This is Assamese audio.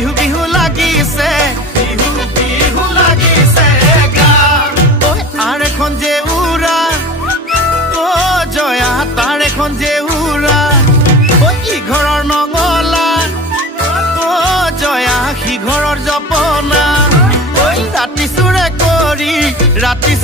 বিহু বিহু লাগিছে বিহু বিহু লাগিছে গা ঐ আৰ এখন যে উৰা ও জয়া তাৰ এখন যে উৰা ঐ ইঘৰৰ নঙলা ও জয়া সিঘৰৰ জপনা ঐ ৰাতি চুৰে কৰি ৰাতি